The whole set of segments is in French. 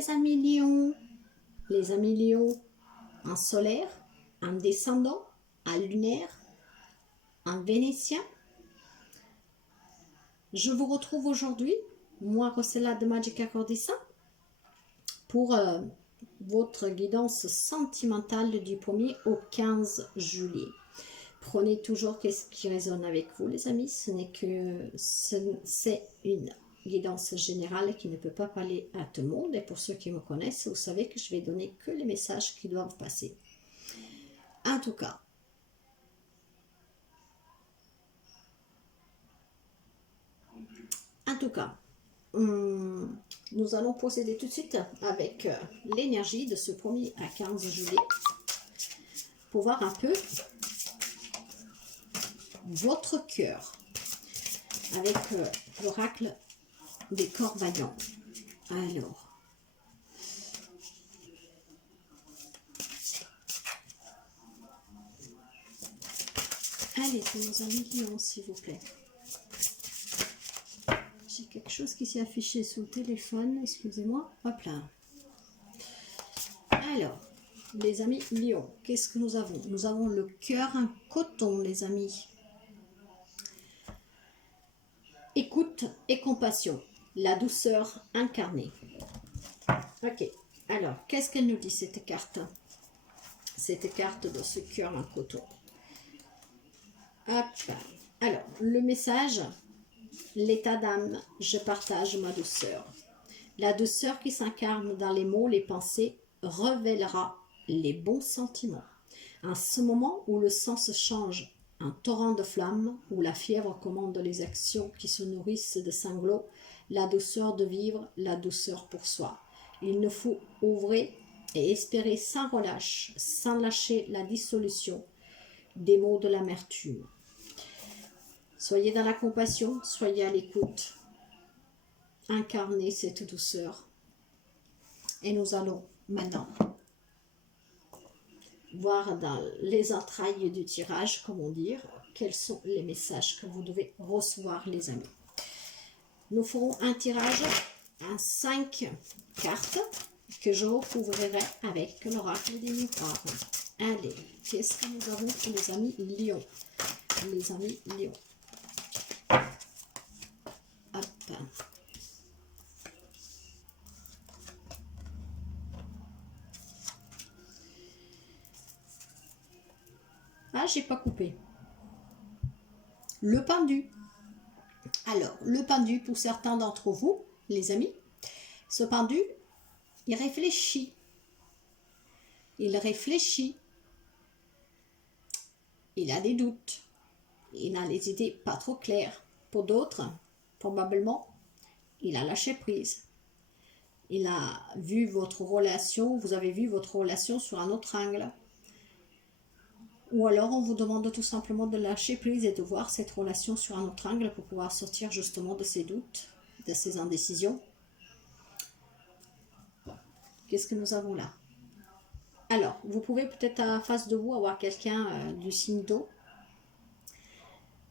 les amis lions. Les amis lions, un solaire, un descendant, un lunaire, un vénitien. Je vous retrouve aujourd'hui, moi Rossella de Magic Accordissa, pour votre guidance sentimentale du 1er au 15 juillet. Prenez toujours ce qui résonne avec vous, les amis. C'est une guidance générale qui ne peut pas parler à tout le monde. Et pour ceux qui me connaissent, vous savez que je vais donner que les messages qui doivent passer. En tout cas, nous allons procéder tout de suite avec l'énergie de ce 1er à 15 juillet pour voir un peu votre cœur avec l'oracle des corps vaillants. Alors, allez, nos amis lions, s'il vous plaît. J'ai quelque chose qui s'est affiché sous le téléphone, excusez-moi. Hop là. Alors, les amis lions, qu'est-ce que nous avons? Nous avons le cœur en coton, les amis. Écoute et compassion, la douceur incarnée. Ok, alors, qu'est-ce qu'elle nous dit, cette carte? Cette carte de ce cœur en coton. Hop. Alors, le message, l'état d'âme, je partage ma douceur. La douceur qui s'incarne dans les mots, les pensées, révélera les bons sentiments. En ce moment où le sang se change un torrent de flammes, où la fièvre commande les actions qui se nourrissent de sanglots, la douceur de vivre, la douceur pour soi. Il nous faut ouvrir et espérer sans relâche, sans lâcher la dissolution des mots de l'amertume. Soyez dans la compassion, soyez à l'écoute. Incarnez cette douceur. Et nous allons maintenant voir dans les entrailles du tirage, comment dire, quels sont les messages que vous devez recevoir, les amis. Nous ferons un tirage à 5 cartes que je recouvrirai avec l'oracle des miroirs. Allez, qu'est-ce que nous avons pour les amis lions? Les amis lions. Hop. Ah, j'ai pas coupé. Le pendu. Alors, le pendu, pour certains d'entre vous, les amis, ce pendu, il réfléchit. Il réfléchit. Il a des doutes. Il a les idées pas trop claires. Pour d'autres, probablement, il a lâché prise. Il a vu votre relation, vous avez vu votre relation sur un autre angle. Ou alors on vous demande tout simplement de lâcher prise et de voir cette relation sur un autre angle pour pouvoir sortir justement de ces doutes, de ces indécisions. Qu'est-ce que nous avons là? Alors, vous pouvez peut-être en face de vous avoir quelqu'un du signe d'eau.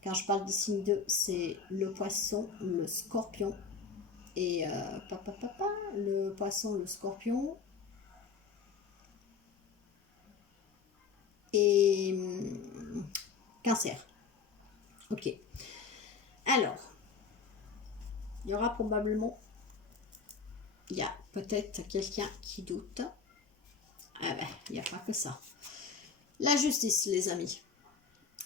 Quand je parle du signe d'eau, c'est le poisson, le scorpion. Et le poisson, le scorpion. Et cancer. Ok. Alors, il y aura probablement, il y a peut-être quelqu'un qui doute. Ah ben, il n'y a pas que ça. La justice, les amis.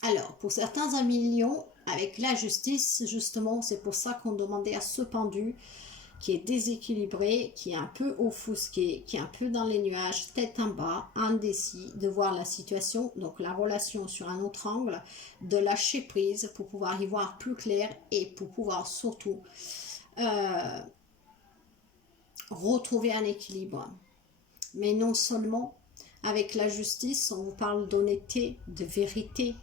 Alors, pour certains amis lions, avec la justice, justement, c'est pour ça qu'on demandait à ce pendu qui est déséquilibré, qui est un peu offusqué, qui est un peu dans les nuages, tête en bas, indécis, de voir la situation, donc la relation sur un autre angle, de lâcher prise pour pouvoir y voir plus clair et pour pouvoir surtout retrouver un équilibre. Mais non seulement avec la justice, on vous parle d'honnêteté, de vérité,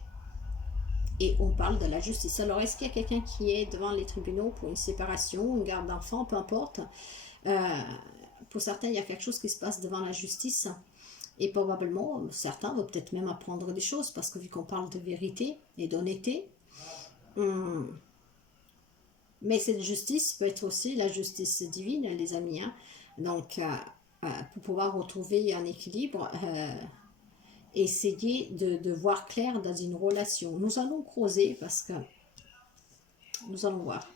et on parle de la justice. Alors, est-ce qu'il y a quelqu'un qui est devant les tribunaux pour une séparation, une garde d'enfants, peu importe. Pour certains, il y a quelque chose qui se passe devant la justice. Et probablement, certains vont peut-être même apprendre des choses, parce que vu qu'on parle de vérité et d'honnêteté, mais cette justice peut être aussi la justice divine, les amis. Hein. Donc, pour pouvoir retrouver un équilibre, essayez de voir clair dans une relation. Nous allons creuser parce que nous allons voir.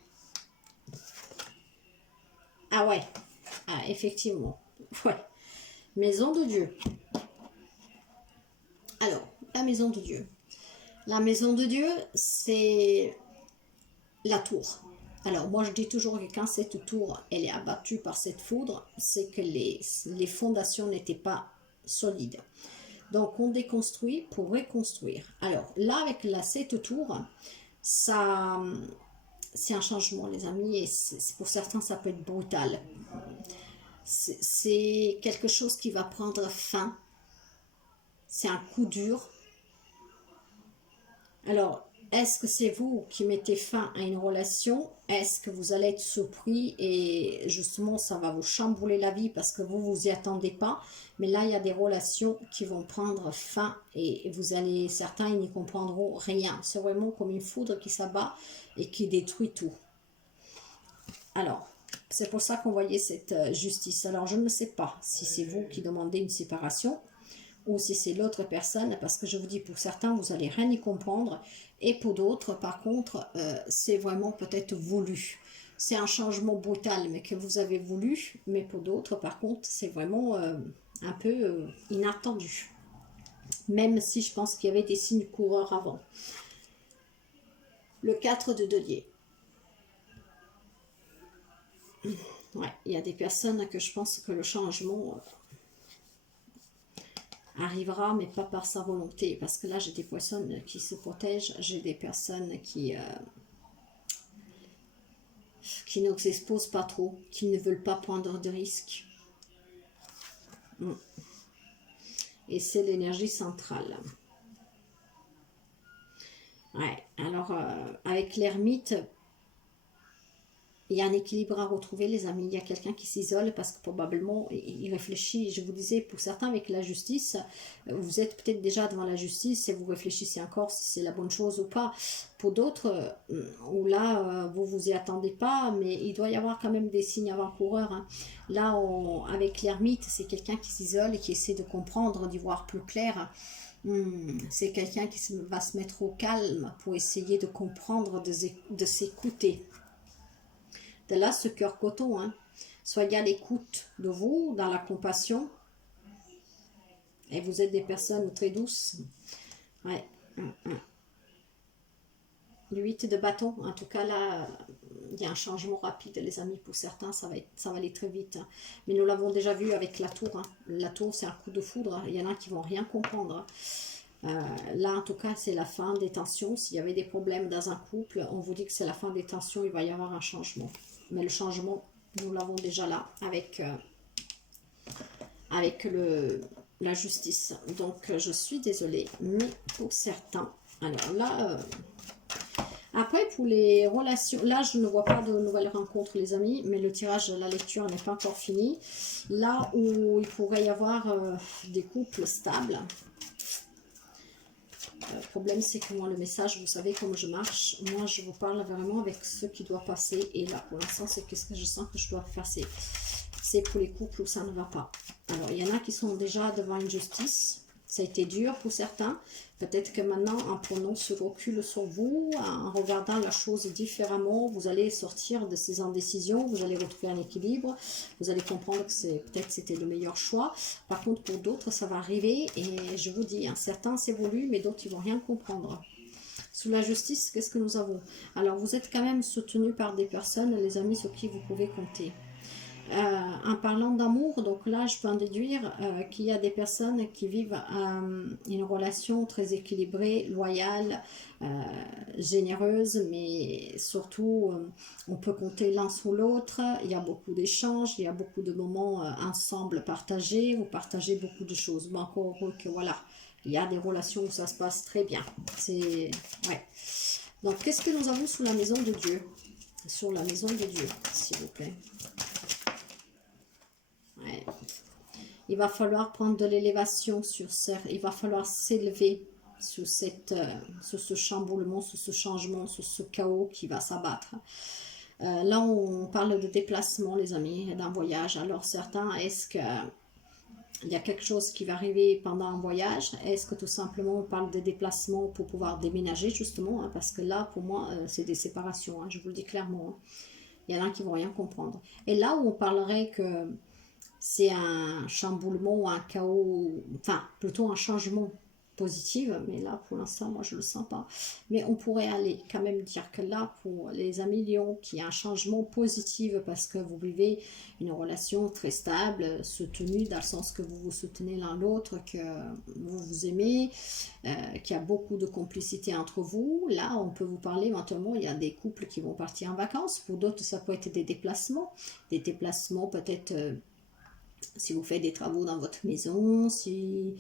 Ah ouais, ah, effectivement. Ouais. Maison de Dieu. Alors, la maison de Dieu. La maison de Dieu, c'est la tour. Alors, moi, je dis toujours que quand cette tour, elle est abattue par cette foudre, c'est que les fondations n'étaient pas solides. Donc, on déconstruit pour reconstruire. Alors, là, avec cette tour, ça, c'est un changement, les amis, et pour certains, ça peut être brutal. C'est quelque chose qui va prendre fin. C'est un coup dur. Alors, est-ce que c'est vous qui mettez fin à une relation? Est-ce que vous allez être surpris et justement ça va vous chambouler la vie parce que vous vous y attendez pas? Mais là, il y a des relations qui vont prendre fin et vous allez, certains, ils n'y comprendront rien. C'est vraiment comme une foudre qui s'abat et qui détruit tout. Alors, c'est pour ça qu'on voyait cette justice. Alors, je ne sais pas si c'est vous qui demandez une séparation ou si c'est l'autre personne, parce que je vous dis, pour certains, vous allez rien y comprendre, et pour d'autres, par contre, c'est vraiment peut-être voulu. C'est un changement brutal, mais que vous avez voulu, mais pour d'autres, par contre, c'est vraiment un peu inattendu. Même si je pense qu'il y avait des signes coureurs avant. Le 4 de denier. Ouais, il y a des personnes que je pense que le changement arrivera, mais pas par sa volonté. Parce que là, j'ai des personnes qui se protègent, j'ai des personnes qui ne s'exposent pas trop, qui ne veulent pas prendre de risques. Et c'est l'énergie centrale. Ouais, alors avec l'ermite, il y a un équilibre à retrouver, les amis. Il y a quelqu'un qui s'isole parce que probablement il réfléchit. Je vous disais, pour certains, avec la justice, vous êtes peut-être déjà devant la justice et vous réfléchissez encore si c'est la bonne chose ou pas. Pour d'autres, où là, vous vous y attendez pas, mais il doit y avoir quand même des signes avant-coureurs. Hein. Là, avec l'ermite, c'est quelqu'un qui s'isole et qui essaie de comprendre, d'y voir plus clair. C'est quelqu'un qui va se mettre au calme pour essayer de comprendre, de s'écouter. De là, ce cœur coton, hein. Soyez à l'écoute de vous, dans la compassion. Et vous êtes des personnes très douces. Ouais. Le 8 de bâton, en tout cas là, il y a un changement rapide, les amis. Pour certains, ça va aller très vite. Hein. Mais nous l'avons déjà vu avec la tour. Hein. La tour, c'est un coup de foudre. Il y en a qui vont rien comprendre. Là, en tout cas, c'est la fin des tensions. S'il y avait des problèmes dans un couple, on vous dit que c'est la fin des tensions. Il va y avoir un changement. Mais le changement, nous l'avons déjà là avec la justice. Donc, je suis désolée, mais pour certains... Alors là, après, pour les relations... Là, je ne vois pas de nouvelles rencontres, les amis, mais le tirage de la lecture n'est pas encore fini. Là où il pourrait y avoir des couples stables... Le problème, c'est que moi, le message, vous savez comment je marche. Moi, je vous parle vraiment avec ce qui doit passer. Et là, pour l'instant, c'est qu'est-ce que je sens que je dois faire. C'est pour les couples où ça ne va pas. Alors, il y en a qui sont déjà devant une justice. Ça a été dur pour certains. Peut-être que maintenant, en prenant ce recul sur vous, en regardant la chose différemment, vous allez sortir de ces indécisions, vous allez retrouver un équilibre, vous allez comprendre que peut-être c'était le meilleur choix. Par contre, pour d'autres, ça va arriver et je vous dis, hein, certains c'est voulu, mais d'autres, ils vont rien comprendre. Sous la justice, qu'est-ce que nous avons? Alors, vous êtes quand même soutenu par des personnes, les amis sur qui vous pouvez compter. En parlant d'amour, donc là je peux en déduire qu'il y a des personnes qui vivent une relation très équilibrée, loyale, généreuse, mais surtout on peut compter l'un sur l'autre, il y a beaucoup d'échanges, il y a beaucoup de moments ensemble partagés, vous partagez beaucoup de choses, mais encore heureux que voilà, il y a des relations où ça se passe très bien. C'est ouais. Donc qu'est-ce que nous avons sous la maison de Dieu? Sur la maison de Dieu, s'il vous plaît. Ouais. Il va falloir prendre de l'élévation il va falloir s'élever sur ce chamboulement, sur ce changement, sur ce chaos qui va s'abattre. Là, on parle de déplacement, les amis, d'un voyage. Alors, certains, est-ce que il y a quelque chose qui va arriver pendant un voyage? Est-ce que tout simplement on parle de déplacement pour pouvoir déménager justement, hein, parce que là pour moi c'est des séparations, hein, je vous le dis clairement, hein. Il y en a qui vont rien comprendre. Et là où on parlerait que c'est un chamboulement ou un chaos, enfin plutôt un changement positif, mais là pour l'instant moi je le sens pas. Mais on pourrait aller quand même dire que là pour les amis Lion, qu'il y a un changement positif parce que vous vivez une relation très stable, soutenue dans le sens que vous vous soutenez l'un l'autre, que vous vous aimez, qu'il y a beaucoup de complicité entre vous. Là on peut vous parler éventuellement, il y a des couples qui vont partir en vacances, pour d'autres ça peut être des déplacements peut-être si vous faites des travaux dans votre maison, si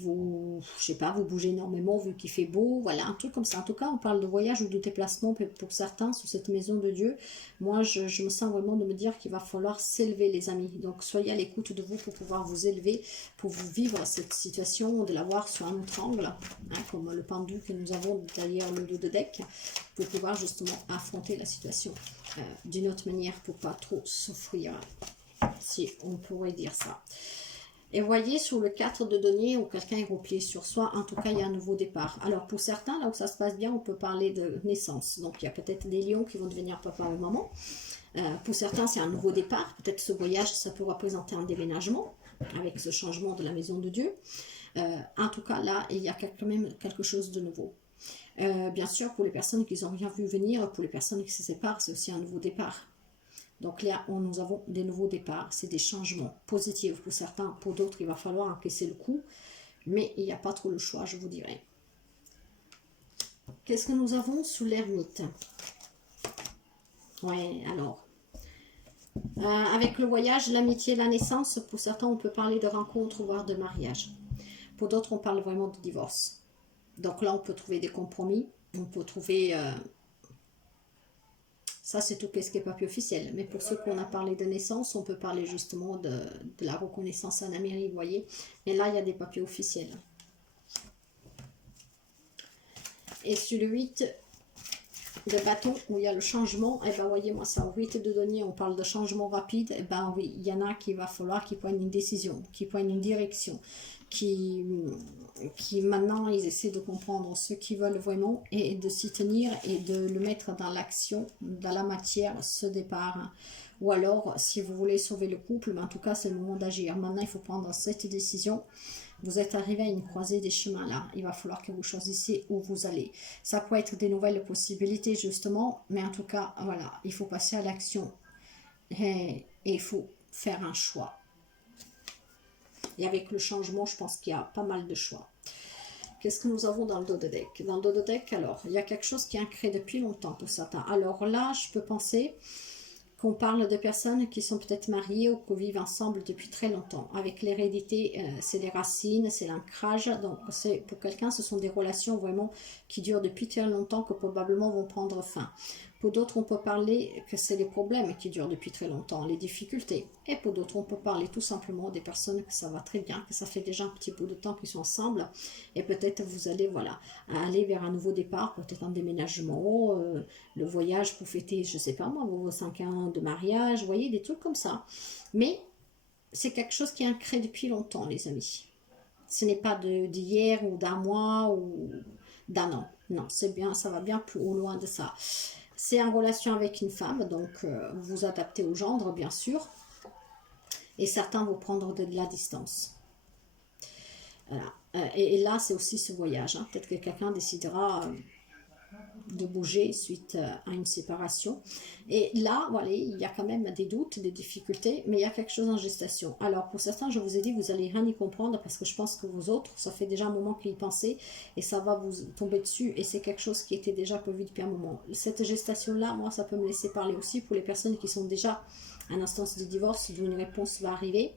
vous, je sais pas, vous bougez énormément vu qu'il fait beau, voilà, un truc comme ça. En tout cas, on parle de voyage ou de déplacement pour certains sur cette maison de Dieu. Moi, je me sens vraiment de me dire qu'il va falloir s'élever, les amis. Donc, soyez à l'écoute de vous pour pouvoir vous élever, pour vous vivre cette situation, de la voir sur un autre angle, hein, comme le pendu que nous avons derrière le dos de deck, pour pouvoir justement affronter la situation d'une autre manière pour pas trop souffrir, si on pourrait dire ça. Et voyez sur le 4 de denier où quelqu'un est replié sur soi, en tout cas il y a un nouveau départ. Alors pour certains, là où ça se passe bien, on peut parler de naissance. Donc il y a peut-être des lions qui vont devenir papa ou maman. Pour certains c'est un nouveau départ. Peut-être ce voyage ça peut représenter un déménagement avec ce changement de la maison de Dieu. En tout cas là il y a quand même quelque chose de nouveau. Bien sûr pour les personnes qui n'ont rien vu venir, pour les personnes qui se séparent, c'est aussi un nouveau départ. Donc là, nous avons des nouveaux départs, c'est des changements positifs pour certains, pour d'autres, il va falloir encaisser le coup, mais il n'y a pas trop le choix, je vous dirais. Qu'est-ce que nous avons sous l'ermite? Ouais, alors, avec le voyage, l'amitié, la naissance, pour certains, on peut parler de rencontre, voire de mariage. Pour d'autres, on parle vraiment de divorce. Donc là, on peut trouver des compromis, on peut trouver... ça, c'est tout ce qui n'est papier officiel. Mais pour ceux qu'on a parlé de naissance, on peut parler justement de la reconnaissance en Amérique, vous voyez. Et là, il y a des papiers officiels. Et sur le 8 de bâton, où il y a le changement, et ben voyez, moi, ça, au 8 de denier, on parle de changement rapide. Et ben oui, il y en a qui va falloir qu'ils prennent une décision, qu'ils prennent une direction, qui maintenant ils essaient de comprendre ce qu'ils veulent vraiment et de s'y tenir et de le mettre dans l'action, dans la matière, ce départ. Ou alors, si vous voulez sauver le couple, mais en tout cas c'est le moment d'agir. Maintenant il faut prendre cette décision. Vous êtes arrivé à une croisée des chemins là, il va falloir que vous choisissiez où vous allez. Ça peut être des nouvelles possibilités justement, mais en tout cas voilà, il faut passer à l'action et il faut faire un choix. Et avec le changement, je pense qu'il y a pas mal de choix. Qu'est-ce que nous avons dans le dos de deck? Dans le dos de deck, alors, il y a quelque chose qui est ancré depuis longtemps pour certains. Alors là, je peux penser qu'on parle de personnes qui sont peut-être mariées ou qui vivent ensemble depuis très longtemps. Avec l'hérédité, c'est les racines, c'est l'ancrage. Donc, pour quelqu'un, ce sont des relations vraiment qui durent depuis très longtemps, que probablement vont prendre fin. Pour d'autres, on peut parler que c'est les problèmes qui durent depuis très longtemps, les difficultés. Et pour d'autres, on peut parler tout simplement des personnes que ça va très bien, que ça fait déjà un petit peu de temps qu'ils sont ensemble. Et peut-être vous allez voilà, aller vers un nouveau départ, peut-être un déménagement, le voyage pour fêter, je sais pas moi, vos 5 ans de mariage, vous voyez, des trucs comme ça. Mais c'est quelque chose qui est ancré depuis longtemps, les amis. Ce n'est pas d'hier ou d'un mois ou d'un an. Non, c'est bien, ça va bien plus au loin de ça. C'est en relation avec une femme, donc vous vous adaptez au gendre, bien sûr. Et certains vont prendre de la distance. Voilà. Et là, c'est aussi ce voyage. Hein. Peut-être que quelqu'un décidera de bouger suite à une séparation. Et là, voilà, il y a quand même des doutes, des difficultés, mais il y a quelque chose en gestation. Alors, pour certains, je vous ai dit, vous allez rien y comprendre parce que je pense que vous autres, ça fait déjà un moment qu'ils y pensez et ça va vous tomber dessus et c'est quelque chose qui était déjà prévu depuis un moment. Cette gestation-là, moi, ça peut me laisser parler aussi pour les personnes qui sont déjà en instance de divorce, d'où une réponse va arriver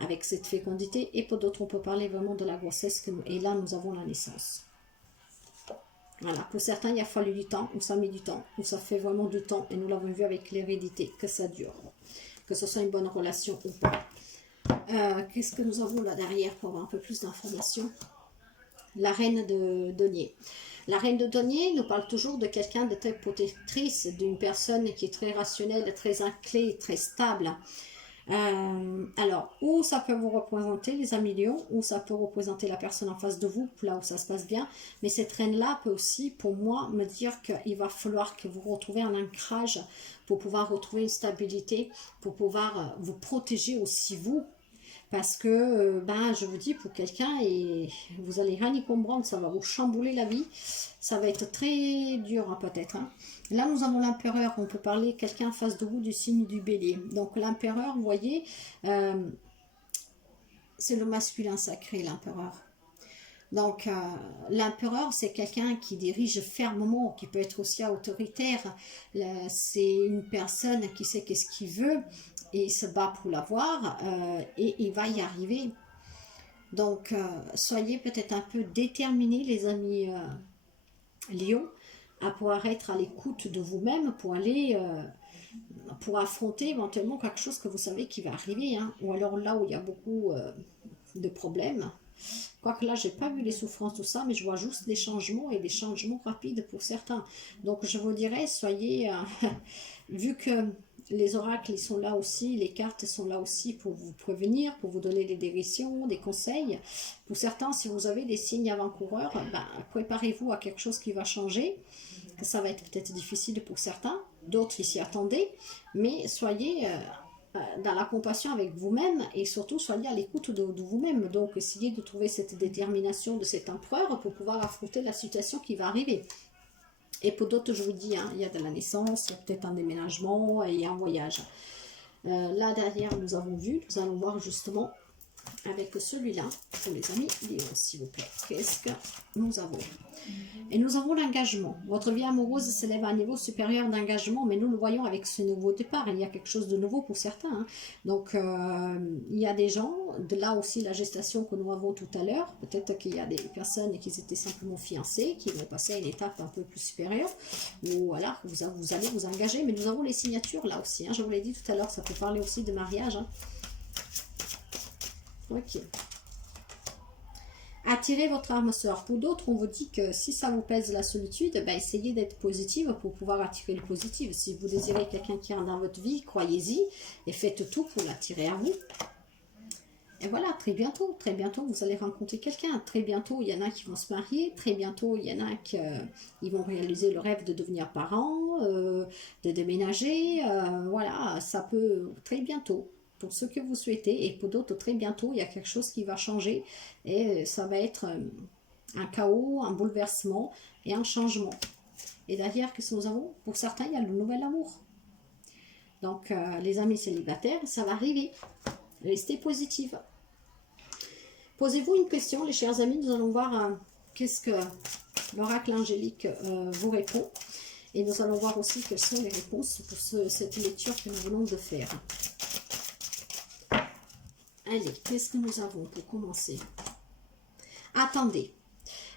avec cette fécondité. Et pour d'autres, on peut parler vraiment de la grossesse et là, nous avons la naissance. Voilà, pour certains, il a fallu du temps, ou ça met du temps, ou ça fait vraiment du temps, et nous l'avons vu avec l'hérédité, que ça dure, que ce soit une bonne relation ou pas. Qu'est-ce que nous avons là derrière pour avoir un peu plus d'informations? la reine de denier. La reine de denier nous parle toujours de quelqu'un de très protectrice, d'une personne qui est très rationnelle, très clé, très stable. Alors, où ça peut vous représenter les amis lions, ou ça peut représenter la personne en face de vous, là où ça se passe bien. Mais cette reine-là peut aussi, pour moi, me dire qu'il va falloir que vous retrouviez un ancrage pour pouvoir retrouver une stabilité, pour pouvoir vous protéger aussi vous. Parce que, ben, je vous dis, pour quelqu'un, et vous allez rien y comprendre, ça va vous chambouler la vie. Ça va être très dur, hein, peut-être. Hein. Là, nous avons l'empereur. On peut parler quelqu'un en face de vous du signe du bélier. Donc, l'empereur, vous voyez, c'est le masculin sacré, l'empereur. Donc, l'empereur, c'est quelqu'un qui dirige fermement, qui peut être aussi autoritaire. C'est une personne qui sait qu'est-ce qu'il veut et il se bat pour l'avoir et il va y arriver. Donc, soyez peut-être un peu déterminés, les amis Lion, à pouvoir être à l'écoute de vous-même pour aller... pour affronter éventuellement quelque chose que vous savez qui va arriver. Hein. Ou alors là où il y a beaucoup de problèmes. Quoique là, j'ai pas vu les souffrances, tout ça, mais je vois juste des changements et des changements rapides pour certains. Donc, je vous dirais, soyez, vu que les oracles, ils sont là aussi, les cartes sont là aussi pour vous prévenir, pour vous donner des directions, des conseils. Pour certains, si vous avez des signes avant-coureurs, ben, préparez-vous à quelque chose qui va changer. Ça va être peut-être difficile pour certains, d'autres y s'y attendaient, mais soyez... dans la compassion avec vous-même et surtout soyez à l'écoute de vous-même. Donc essayez de trouver cette détermination de cet empereur pour pouvoir affronter la situation qui va arriver. Et pour d'autres, je vous dis, hein, il y a de la naissance, il y a peut-être un déménagement et un voyage. Là derrière, nous avons vu, nous allons voir justement avec celui-là, pour les amis Lion, s'il vous plaît. Qu'est-ce que nous avons? Et nous avons l'engagement. Votre vie amoureuse s'élève à un niveau supérieur d'engagement, mais nous le voyons avec ce nouveau départ. Il y a quelque chose de nouveau pour certains. Hein. Donc, il y a des gens, de là aussi la gestation que nous avons tout à l'heure. Peut-être qu'il y a des personnes qui étaient simplement fiancées, qui vont passer à une étape un peu plus supérieure. Ou voilà, vous allez vous engager. Mais nous avons les signatures là aussi. Hein. Je vous l'ai dit tout à l'heure, ça peut parler aussi de mariage. Hein. Ok. Attirez votre âme sœur. Pour d'autres, on vous dit que si ça vous pèse la solitude, ben, essayez d'être positive pour pouvoir attirer le positif. Si vous désirez quelqu'un qui rentre dans votre vie, croyez-y et faites tout pour l'attirer à vous. Et voilà, très bientôt, vous allez rencontrer quelqu'un. Très bientôt, il y en a qui vont se marier. Très bientôt, il y en a qui vont réaliser le rêve de devenir parents, de déménager. Voilà, ça peut très bientôt. Pour ceux que vous souhaitez, et pour d'autres, très bientôt, il y a quelque chose qui va changer, et ça va être un chaos, un bouleversement, et un changement. Et derrière, qu'est-ce que nous avons? Pour certains, il y a le nouvel amour. Donc, les amis célibataires, ça va arriver. Restez positifs. Posez-vous une question, les chers amis, nous allons voir qu'est-ce que l'oracle angélique vous répond. Et nous allons voir aussi quelles sont les réponses pour cette lecture que nous venons de faire. Allez, qu'est-ce que nous avons pour commencer? Attendez.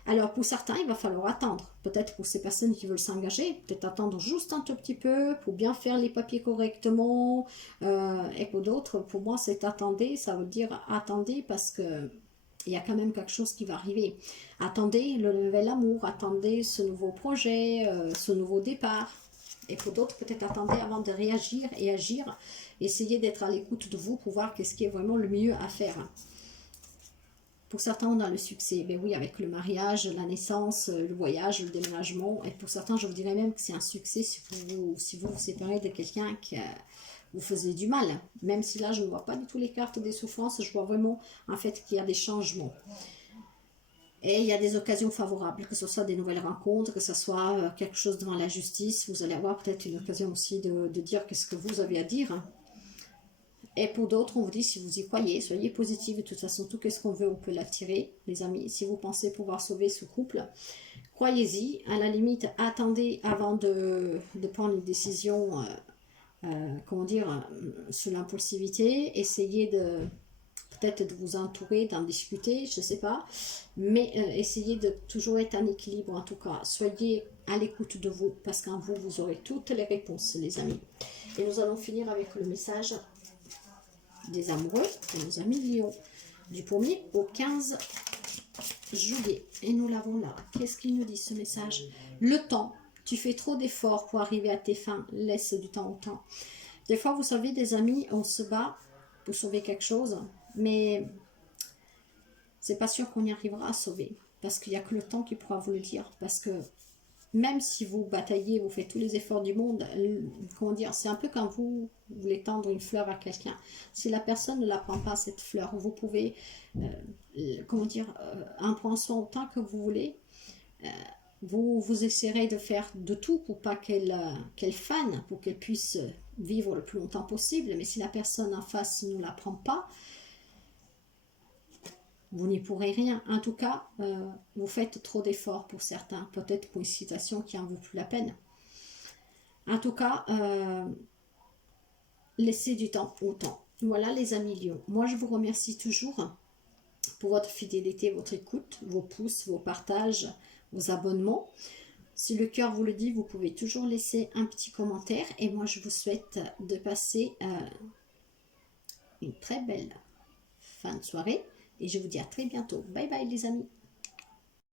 Alors, pour certains, il va falloir attendre. Peut-être pour ces personnes qui veulent s'engager, peut-être attendre juste un tout petit peu pour bien faire les papiers correctement. Et pour d'autres, pour moi, c'est attendez. Ça veut dire attendez parce que il y a quand même quelque chose qui va arriver. Attendez le nouvel amour, attendez ce nouveau projet, ce nouveau départ. Et pour d'autres, peut-être attendez avant de réagir et agir. Essayez d'être à l'écoute de vous pour voir qu'est-ce qui est vraiment le mieux à faire. Pour certains, on a le succès. Ben oui, avec le mariage, la naissance, le voyage, le déménagement. Et pour certains, je vous dirais même que c'est un succès si vous vous séparez de quelqu'un qui vous faisait du mal. Même si là, je ne vois pas du tout les cartes des souffrances. Je vois vraiment, en fait, qu'il y a des changements. Et il y a des occasions favorables, que ce soit des nouvelles rencontres, que ce soit quelque chose devant la justice. Vous allez avoir peut-être une occasion aussi de dire qu'est-ce que vous avez à dire. Et pour d'autres, on vous dit, si vous y croyez, soyez positifs. De toute façon, tout ce qu'on veut, on peut l'attirer, les amis. Si vous pensez pouvoir sauver ce couple, croyez-y. À la limite, attendez avant de prendre une décision, comment dire, sous l'impulsivité. Essayez peut-être de vous entourer, d'en discuter, je ne sais pas. Mais essayez de toujours être en équilibre, en tout cas. Soyez à l'écoute de vous, parce qu'en vous, vous aurez toutes les réponses, les amis. Et nous allons finir avec le message des amoureux de nos amis Lions, du 1er au 15 Juillet. Et nous l'avons là. Qu'est-ce qu'il nous dit ce message? Le temps. Tu fais trop d'efforts pour arriver à tes fins. Laisse du temps au temps. Des fois, vous savez, des amis, on se bat pour sauver quelque chose. Mais c'est pas sûr qu'on y arrivera à sauver. Parce qu'il n'y a que le temps qui pourra vous le dire. Parce que même si vous bataillez, vous faites tous les efforts du monde, comment dire, c'est un peu quand vous voulez tendre une fleur à quelqu'un. Si la personne ne la prend pas, cette fleur, vous pouvez, comment dire, en prendre soin autant que vous voulez. Vous essayerez de faire de tout pour pas qu'elle fane, pour qu'elle puisse vivre le plus longtemps possible. Mais si la personne en face ne la prend pas, vous n'y pourrez rien. En tout cas, vous faites trop d'efforts pour certains. Peut-être pour une situation qui en vaut plus la peine. En tout cas, laissez du temps au temps. Voilà les amis Lions. Moi, je vous remercie toujours pour votre fidélité, votre écoute, vos pouces, vos partages, vos abonnements. Si le cœur vous le dit, vous pouvez toujours laisser un petit commentaire. Et moi, je vous souhaite de passer une très belle fin de soirée. Et je vous dis à très bientôt. Bye bye les amis.